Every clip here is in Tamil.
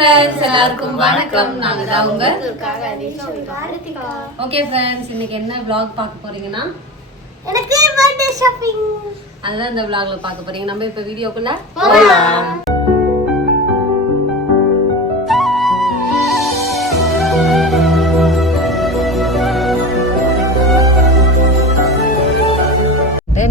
ஃப்ரெண்ட்ஸ், எல்லாருக்கும் வணக்கம். நாங்க தான் உங்க ஓகே ஃப்ரெண்ட்ஸ். இன்னைக்கு என்ன vlog பார்க்க போறீங்கன்னா, எனக்கு பர்த்டே ஷாப்பிங் அதுதான் இந்த vlogல பார்க்க போறீங்க. நம்ம இப்ப வீடியோக்குள்ள போலாம்.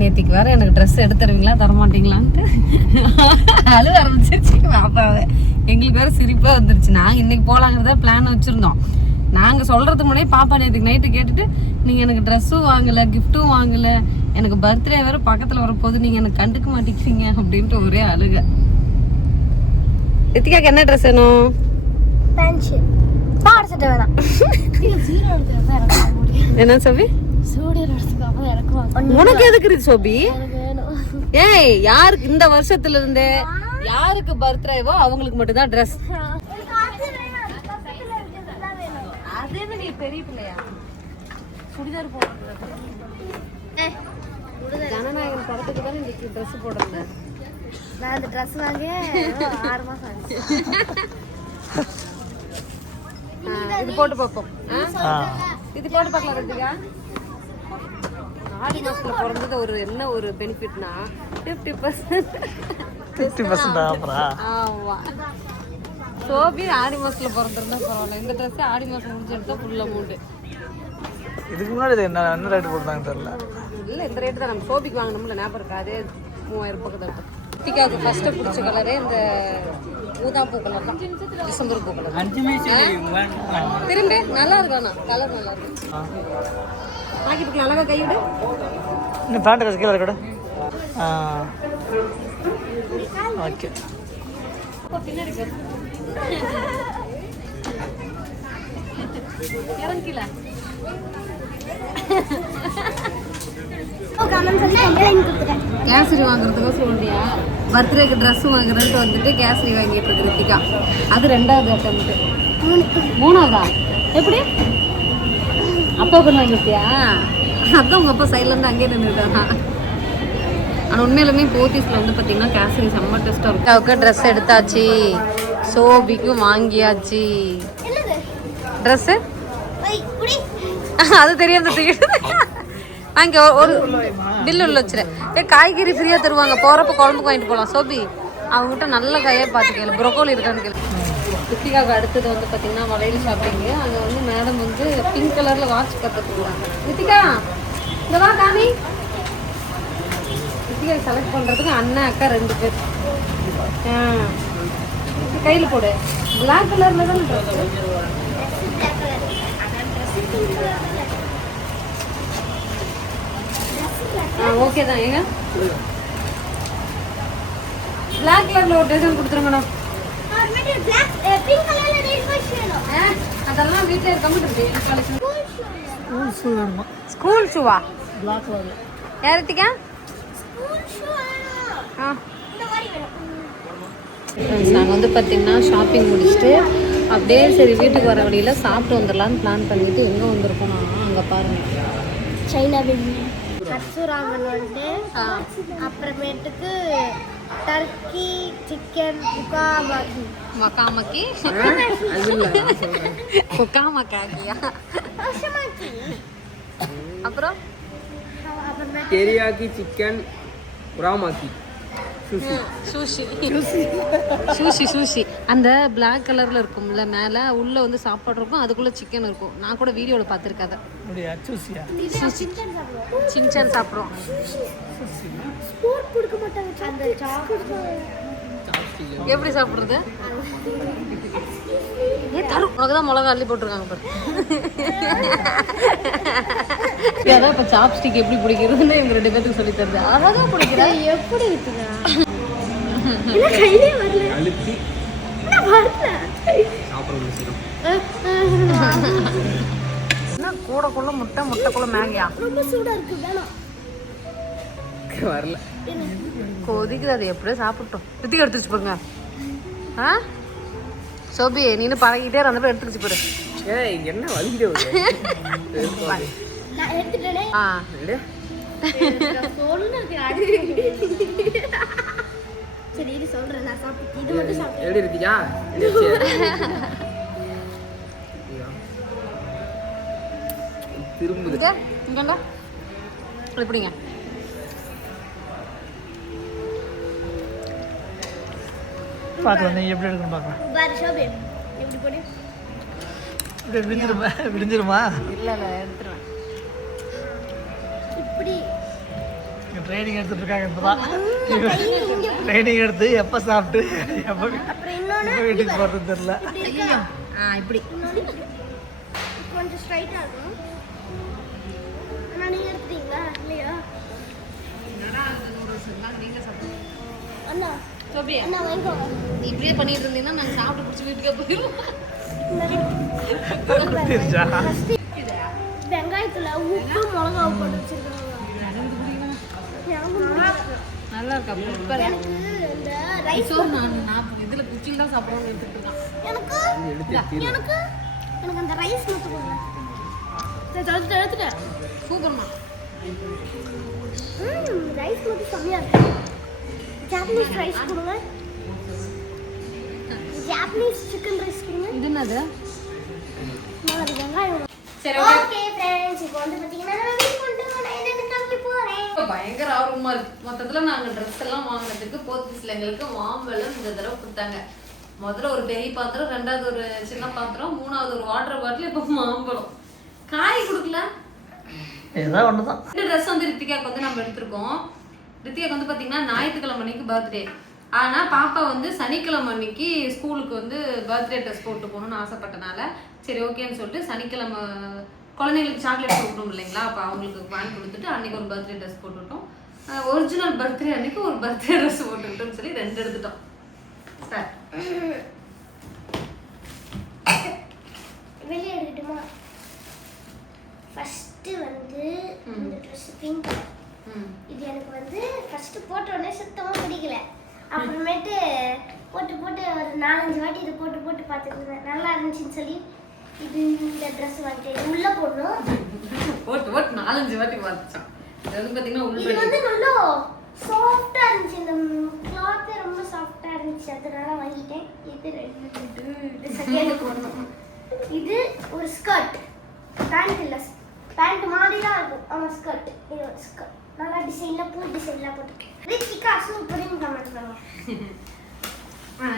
நேத்திக்கு வேற எனக்கு ட்ரெஸ் எடுத்துருவீங்களா தரமாட்டீங்களான்ட்டு அழுவ ஆரம்பிச்சிருச்சு பாப்பாவை. எங்களுக்கு வேற சிரிப்பா வந்துருச்சு. நாங்க இன்னைக்கு போலாங்கிறத பிளான் வச்சிருந்தோம். நாங்க சொல்றதுக்கு முன்னாடி பாப்பா நேற்றுக்கு நைட்டு கேட்டுட்டு, நீங்க எனக்கு ட்ரெஸ்ஸும் வாங்கல, கிஃப்ட்டும் வாங்கல, எனக்கு பர்த்டே வேற பக்கத்துல வரப்போது, நீங்க எனக்கு கண்டுக்க மாட்டேங்கிறீங்க அப்படின்ட்டு ஒரே அழுக. ரித்திகாக்கு என்ன ட்ரெஸ் வேணும்? பேண்ட் ஷர்ட் பாவாடை சட்டை வேணாம். என்ன சோபி? உனக்கு எதுக்கு சோபி? ஏய், யாருக்கு இந்த வருஷத்துல இருந்து யாருக்கு பர்த்டேவோ அவங்களுக்கு மட்டும் தான் ட்ரெஸ். நீ பெரிய பிள்ளையா? சுடிதார் போடுறது ஜனநாயகன் படத்துக்கு தான் இன்னைக்கு ட்ரெஸ் போடுறது. நான் அந்த ட்ரெஸ் வாங்கி 6 மாசம் ஆச்சு. இது போட்டு பார்ப்போம். இது போட்டு பார்க்கலாம். ரித்திகா, ஆடி மாசத்துல பிறந்தது ஒரு என்ன ஒரு பெனிஃபிட்னா 50% ஆமா. சோபி ஆடி மாசத்துல பிறந்திருந்தா பரவாயில்ல. இந்த ட்ரெஸ் ஆடி மாசம் முடிஞ்செடுத்தா ஃபுல் அமௌண்ட். இதுக்கு முன்னாடி என்ன ரேட் போட்டாங்க தெரியல. இல்ல, இந்த ரேட் தான். நம்ம சோபிக்கு வாங்கினோம்ல, ஞாபகம் இருக்கா? அதே 3000 ரூபாய்க்கு தான். ரித்திகாவுக்கு ஃபர்ஸ்ட் பிடிச்ச கலரே இந்த ஊதா பூ கலர் தான், டிசம்பர் பூ கலர். திரும்பி நல்லா இருக்கும். ஆனா கலர் நல்லா இருக்கு. பாக்கெட்டுக்கு அழகா கைவிடு. இன்னும் பேண்ட் கலர் கீழே இருக்கட. ஓகே, பின்னாடி இறங்கில கேசரி வாங்குறதுக்கோசரம் வண்டியா பர்த்டேக்கு ட்ரெஸ் வாங்குறதுக்கு வந்துட்டு கேசரி வாங்கிட்டு இருக்கு ரித்திகா. அது 2வது அட்டம். 3வதா? எப்படி அப்பா கொண்டு வாங்கிட்டியா? அதான் உங்க அப்பா சைட்ல இருந்து அங்கேயே நின்றுட்டாங்க. ஆனால் உண்மையிலுமே போத்தீஸ்ல வந்து பார்த்தீங்கன்னா கேசரி செம்ம டேஸ்ட்டாக இருக்கும். அவருக்கு ட்ரெஸ் எடுத்தாச்சு, சோபிக்கும் வாங்கியாச்சு ட்ரெஸ்ஸு. அது தெரியாம வாங்கி ஒரு பில்லு உள்ள வச்சுறேன். காய்கறி ஃப்ரீயாக தருவாங்க. போகிறப்ப குழம்புக்கு வாங்கிட்டு போகலாம். சோபி, அவங்ககிட்ட நல்ல காயாக பார்த்து கேளு. ப்ரொக்கோலி இருக்கான்னு கேளு. ரித்திகாவுக்கு அடுத்தது வந்து பார்த்தீங்கன்னா வளையல் ஷாப்பிங்கு. அங்கே வந்து மேடம் வந்து பிங்க் கலரில் வாட்ச் பார்த்துருக்காங்க. ரித்திகா இந்த வா காமி. ரித்திகா செலக்ட் பண்ணுறதுக்கு அண்ணன் அக்கா 2 பேர். கையில் போடு. பிளாக் கலரில் தானே ட்ரெஸ். ஓகே தான். ஏங்க பிளாக் கலரில் ஒரு டிசைன் கொடுத்துருங்க மேடம். அதெல்லாம் வீட்டில் இருக்க ஸ்கூல் ஷூவா? யாருத்திக்கா? நாங்கள் வந்து பார்த்தீங்கன்னா ஷாப்பிங் முடிச்சுட்டு அப்படியே சரி வீட்டுக்கு வர வழியில் சாப்பிட்டு வந்துடலான்னு பிளான் பண்ணிட்டு எங்கே வந்திருக்கோம்னா, அங்கே பாருங்கள், சைனா பிரியாணி, கட்சுராமன் வந்து, அப்புறமேட்டுக்கு டர்க்கி சிக்கன் முக்காமக்கி. மக்காமக்கி முக்காமக்காக்கியா? அப்புறம் டெரியாக்கி சிக்கன் உராமாக்கி சூஷி. அந்த பிளாக் கலர்ல இருக்கும்ல, மேல உள்ள வந்து சாப்பாடு இருக்கும், அதுக்குள்ள சிக்கன் இருக்கும். நான் கூட வீடியோல பாத்துருக்கேன். சின்சான் சாப்பிடுறோம். எப்படி சாப்பிடுறது? தரும். உனக்குதான் மிளகா அள்ளி போட்டிருக்காங்க பாரு. அதான் இப்ப சாப்ஸ்டிக் எப்படி பிடிக்கிறதுன்னு இவங்க 2 பேருக்கு சொல்லி தருது. அழகா பிடிக்கிறா. எப்படி இருக்குதா? கூடக்குள்ள முட்டைக்குள்ள மேகியா ரொம்ப சூடா இருக்கு. வேணாம், வரல, கொதிக்குது. அது எப்படியே சாப்பிட்டோம். ரித்திகா எடுத்துச்சு பாருங்க. சோபி, நீனு பழகிட்டே இருந்தப்ப எடுத்துக்கிச்சு பாரு. என்ன வலிக்கிட்டே நான் எடுத்துட்டேனே. சரி இது சொல்றேன் நான் சாப்பிட்டு இது மட்டும் சாப்பிட்டேன் எப்படி இருக்கியா திரும்புது இங்கண்டா எப்படிங்க பார்க்கலாம் நீ எப்படி எடுக்கணும் பார்க்கலாம் பாரு ஷோபே எப்படி போடு இப்படி விடிஞ்சிருமா இல்லை எடுத்துருவேன் இப்படி ட்ரைனிங் எடுத்துட்டு இருக்காங்க இப்போதான் ட்ரைனிங் எடுத்து எப்போ சாப்பிட்டு எப்போ அப்புறம் இன்னொன்னு வீட்டுக்கு போகிறது தெரியல இப்படி இருக்கா இப்படி இன்னொன்னு கொஞ்சம் ஸ்ட்ரைட்டா இருக்கும் ஆனா நீங்க எடுத்தீங்களா இல்லையா நீங்க சாப்பிடுங்க அண்ணா சோபியா அண்ணா வாங்கிக்கோங்க நீ இப்படியே பண்ணிட்டு இருந்தீங்கன்னா நாங்கள் சாப்பிட்டு பிடிச்சி வீட்டுக்கே போயிடுவோம் வெங்காயத்துல உப்பு மிளகாவை போட்டு வச்சிருக்காங்க நல்லா இருக்கா சூப்பர் எனக்கு இந்த ரைஸ் நான் இதுல குச்சியில் தான் சாப்பிடணும்னு எடுத்துட்டு இருக்கான் எனக்கு எனக்கு எனக்கு அந்த ரைஸ் மட்டும் கொடுங்க எடுத்துட்டேன் சூப்பர்மா ரைஸ் மட்டும் செம்மையா இருக்கு ஜாப்பனீஸ் ரைஸ் கொடுங்க ஜாப்பனீஸ் சிக்கன் ரைஸ் கொடுங்க இது என்னது நான் வெங்காயம் சரி ஓகே फ्रेंड्स இப்போ வந்து பாத்தீங்கன்னா நான் வீட்டுக்கு வந்து நான் என்ன காமிக்க போறேன் பயங்கர ஆர்வமா இருக்கு மொத்தத்துல நாங்க ட்ரெஸ் எல்லாம் வாங்கினதுக்கு போர்த்துகீஸ்ல எங்களுக்கு மாம்பழம் இந்த தடவை கொடுத்தாங்க முதல்ல ஒரு பெரிய பாத்திரம் ரெண்டாவது ஒரு சின்ன பாத்திரம் மூணாவது ஒரு வாட்டர் பாட்டில் இப்போ மாம்பழம் காய் கொடுக்கல ஏதாவது ஒன்று தான் இந்த ட்ரெஸ் வந்து ரித்திகாக்கு வந்து நம்ம எடுத்திருக்கோம் ரித்திகாக்கு வந்து பாத்தீங்கன்னா ஞாயிற்றுக்கிழமை அன்னைக்கு பர்த்டே ஆனா பாப்பா வந்து சனிக்கிழமை அன்னைக்கு ஸ்கூலுக்கு வந்து பர்த்டே ட்ரெஸ் போட்டு போகணும்னு ஆசைப்பட்டனால சரி ஓகேன்னு சொல்லிட்டு சனிக்கிழமை குழந்தைங்களுக்கு சாக்லேட் கொடுக்கணும் இல்லைங்களா அப்போ அவங்களுக்கு வாங்கி கொடுத்துட்டு அன்னைக்கு ஒரு பர்த்டே ட்ரெஸ் போட்டுவிட்டோம் ஒரிஜினல் பர்த்டே அன்னைக்கு ஒரு பர்த்டே ட்ரெஸ் போட்டுக்கிட்டோம்னு சொல்லி 2 எடுத்துட்டோம் சார் வெளியே எடுக்கட்டுமா ஃபர்ஸ்ட் வந்து இந்த ட்ரெஸ் பிங்க் இது எனக்கு வந்து ஃபர்ஸ்ட் போட்ட உடனே சுத்தமா பிடிக்கல அப்புறமேட்டு போட்டு போட்டு ஒரு 4-5 வாட்டி இதை போட்டு போட்டு பார்த்துட்டு இருந்தேன் நல்லா இருந்துச்சுன்னு சொல்லி இது இந்த ட்ரெஸ் வாங்கிட்டு உள்ள போடணும் போட்டு போட்டு 4-5 வாட்டி பார்த்துச்சான் இது வந்து பார்த்தீங்கன்னா இது வந்து நல்லா சாஃப்டா இருந்துச்சு இந்த கிளாத் ரொம்ப சாஃப்டா இருந்துச்சு அதனால வாங்கிட்டேன் இது செகண்ட் போடணும் இது ஒரு ஸ்கர்ட் பேண்ட் இல்ல பேண்ட் மாதிரி தான் இருக்கும் ஆமா ஸ்கர்ட் இது ஒரு ஸ்கர்ட் நல்லா டிசைன்ல பூ டிசைன்ல போட்டுருக்கேன் ரித்திகா சூப்பர்னு கமெண்ட் பண்ணுங்க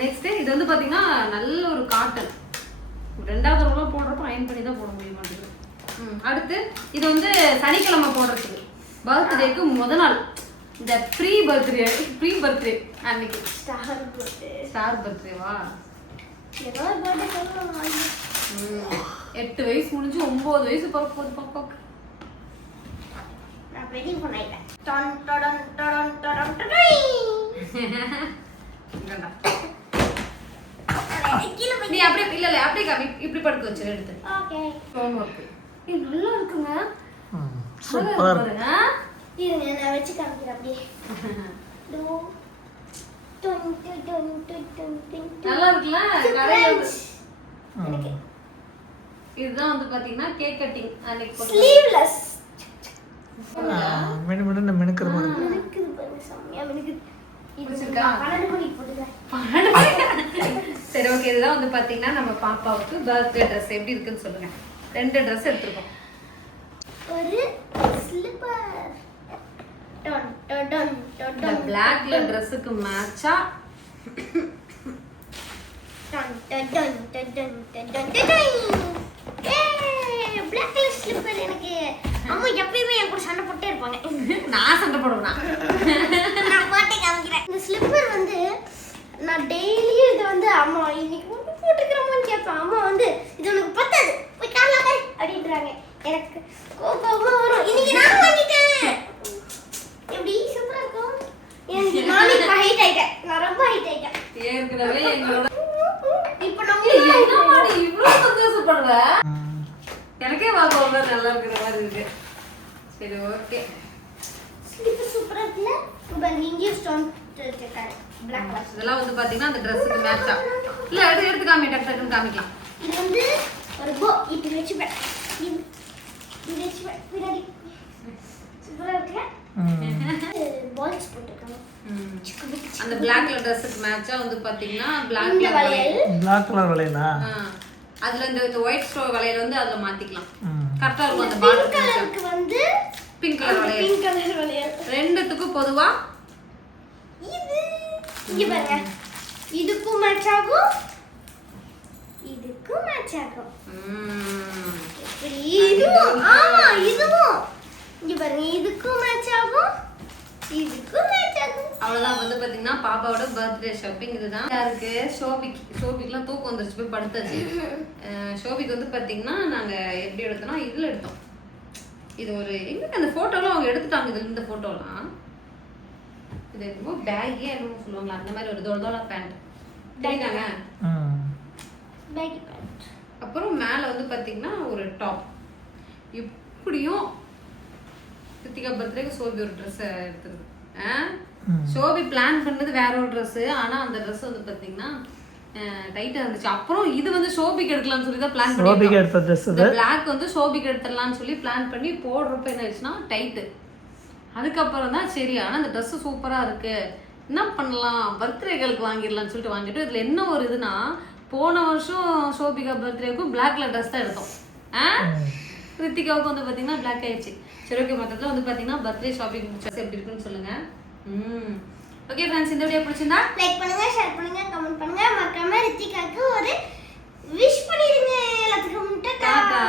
நெக்ஸ்ட் இது வந்து பார்த்தீங்கன்னா நல்ல ஒரு காட்டன் 2வது தடவை போடுறப்ப அயன் பண்ணி தான் போட முடிய மாட்டேங்குது அடுத்து இது வந்து சனிக்கிழமை போடுறதுக்கு பர்த்டேக்கு முத நாள் இந்த ப்ரீ பர்த்டே அன்னைக்கு ஸ்டார் பர்த்டேவா ஏதோ பர்த்டே சொல்லுவாங்க 8 வயசு முடிஞ்சு 9 வயசு பிறக்க போகுது பாப்பாக்கு நான் வெட்டிங் பண்ணிட்டேன் டன் டன் டன் டன் டன் இங்கடா கீழ நீ அப்படியே இல்ல அப்படியே காமி இப்படி படுக்க வச்சு எடுத்து ஓகே ஸ்டோன் ஒர்க் இது நல்லா இருக்குங்க சூப்பர் இருங்க நான் வெச்சு காமிக்கிறேன் அப்படியே டூ டன் டன் டன் டன் டன் நல்லா இருக்குல்ல கடையில எனக்கு இதுதான் வந்து பாத்தீங்கன்னா கேக் கட்டிங் அன்னைக்கு போட்டு ஸ்லீவ்லெஸ் மினு மினுக்கிற மாதிரி எனக்கு இது பாருங்க செம்மையா எனக்கு இது பிடிச்சிருக்கா? 12 மணிக்கு போட்டுக்கிறேன் சரி ஓகே இதுதான் வந்து பாத்தீங்கன்னா நம்ம பாப்பாவுக்கு பர்த்டே ட்ரெஸ் எப்படி இருக்குன்னு சொல்லுங்க 2 ட்ரெஸ் எடுத்துருக்கோம் ஒரு ஸ்லிப்பர் டன் டன் டன் டன் இந்த பிளாக்ல ட்ரெஸ்ஸுக்கு மேட்சா டன் டன் டன் டன் டன் டன் டன் டன் ஏய் பிளாக் கலர் ஸ்லிப்பர் எனக்கு அம்மா எப்பயுமே என் கூட சண்டை போட்டே இருப்பாங்க நான் சண்டை போடுவேன் நான் போட்டே காமிக்கிறேன் இந்த ஸ்லிப்பர் வந்து நான் டெய்லியும் இது வந்து அம்மா இன்னைக்கு வந்து போட்டுக்கிறோமான்னு கேட்பேன் அம்மா வந்து இது உனக்கு பத்தாது போய் காணலாம் போய் அப்படின்றாங்க எனக்கு கோபமா வரும் இன்னைக்கு நான் வாங்கிட்டேன் எப்படி சூப்பரா இருக்கும் எனக்கு நானே இப்போ ஹைட் ஆயிட்டேன் நான் ரொம்ப ஹைட் ஆயிட்டேன் ஏற்கனவே எங்களோட இப்போ நம்ம என்னம்மா நீ இவ்வளவு சந்தோஷப்படுற எனக்கே பார்க்க நல்லா இருக்கிற மாதிரி இருக்கு சரி ஓகே ஸ்லிப்பர் சூப்பரா இருக்குல்ல இப்போ இங்கேயும் ஸ்டோன் வச்சிருக்காரு பிளாக் கலர் இதெல்லாம் வந்து பாத்தீங்கன்னா அந்த ட்ரெஸ்ஸுக்கு மேட்சா இல்ல எடுத்து காமி டக்கு டக்குன்னு காமிக்கலாம் இது வந்து ஒரு போ இப்படி வச்சுப்பேன் இது வச்சுப்பேன் பின்னாடி சூப்பரா இருக்குல்ல பால்ஸ் போட்டுருக்காங்க. அந்த பிளாக் கலர் ட்ரெஸ்ஸுக்கு மேட்சா வந்து பாத்தீங்கன்னா பிளாக் இந்த கலர் வளையல் பிளாக் கலர் வளையலா? அதுல இந்த ஒயிட் ஸ்டோ வளையல் வந்து அதுல மாத்திக்கலாம். ம். கரெக்டா இருக்கும் அந்த பிங்க் பார்டர் கலருக்கு வந்து பிங்க் கலர் வளையல். பிங்க் கலர் வளையல். ரெண்டுத்துக்கும் பொதுவா இது இங்க பாருங்க, இதுக்கும் மேட்ச் ஆகும், இதுக்கும் மேட்ச் ஆகும். எப்படி? இதுவும் ஆமா, இதுவும் இங்க பாருங்க, இதுக்கும் மேட்ச் ஆகும், இதுக்கும் மேட்ச் ஆகும். அவ்வளவுதான். வந்து பாத்தீங்கன்னா பாப்பாவோட பர்த்டே ஷாப்பிங் இதுதான். யாருக்கு? ஷோபிக்குலாம் தூக்கம் வந்துருச்சு, போய் படுத்தாச்சு. ஷோபிக்கு வந்து பாத்தீங்கன்னா நாங்க எப்படி எடுத்தோம்னா இதுல எடுத்தோம். இது ஒரு எங்க அந்த போட்டோலாம் அவங்க எடுத்துட்டாங்க. இதுல இந்த போட்டோலாம் இது என்னமோ பேக்கே என்னமோ சொல்லுவாங்களா அந்த மாதிரி ஒரு தோள பேண்ட் தெரியுதாங்க. ம். Baggy pant. அப்புறம் மேல வந்து பாத்தீங்கன்னா ஒரு டாப். இப்படியும் ரித்திகா பர்த்டேக்கு சோபி ஒரு ட்ரெஸ் எடுத்துருக்கு. சோபி பிளான் பண்ணது வேற ஒரு ட்ரெஸ். ஆனா அந்த ட்ரெஸ் வந்து பாத்தீங்கன்னா டைட்டா இருந்துச்சு. அப்புறம் இது வந்து சோபிக்கு எடுக்கலாம்னு சொல்லி தான் பிளான் சோபிக்கு பண்ணி எடுத்த ட்ரெஸ் இந்த இது. பிளாக் வந்து சோபிக்கு எடுத்துடலாம்னு சொல்லி பிளான் பண்ணி போடுறப்ப என்ன ஆயிடுச்சுன்னா டைட்டு. அதுக்கப்புறம் தான் சரி, ஆனா இந்த ட்ரெஸ் சூப்பரா இருக்கு, என்ன பண்ணலாம் பர்த்டேகளுக்கு வாங்கிடலாம்னு சொல்லிட்டு வாங்கிட்டு. இதுல என்ன ஒரு இதுனா போன வருஷம் சோபிகா பர்த்டேக்கும் பிளாக் கலர் ட்ரெஸ் தான் எடுத்தோம். ரித்திகாவுக்கு வந்து பாத்தீங்கன்னா பிளாக் ஆயிடுச்சு. சரி ஓகே, மொத்தத்தில் வந்து பாத்தீங்கன்னா பர்த்டே ஷாப்பிங் முடிச்சு எப்படி இருக்குன்னு சொல்லுங்க. ஓகே ஃப்ரெண்ட்ஸ், இந்த வீடியோ பிடிச்சிருந்தா லைக் பண்ணுங்க, ஷேர் பண்ணுங்க, கமெண்ட் பண்ணுங்க. மறக்காம ரித்திகாக்கு ஒரு விஷ் பண்ணிடுங்க. எல்லாத்துக்கும் டாடா.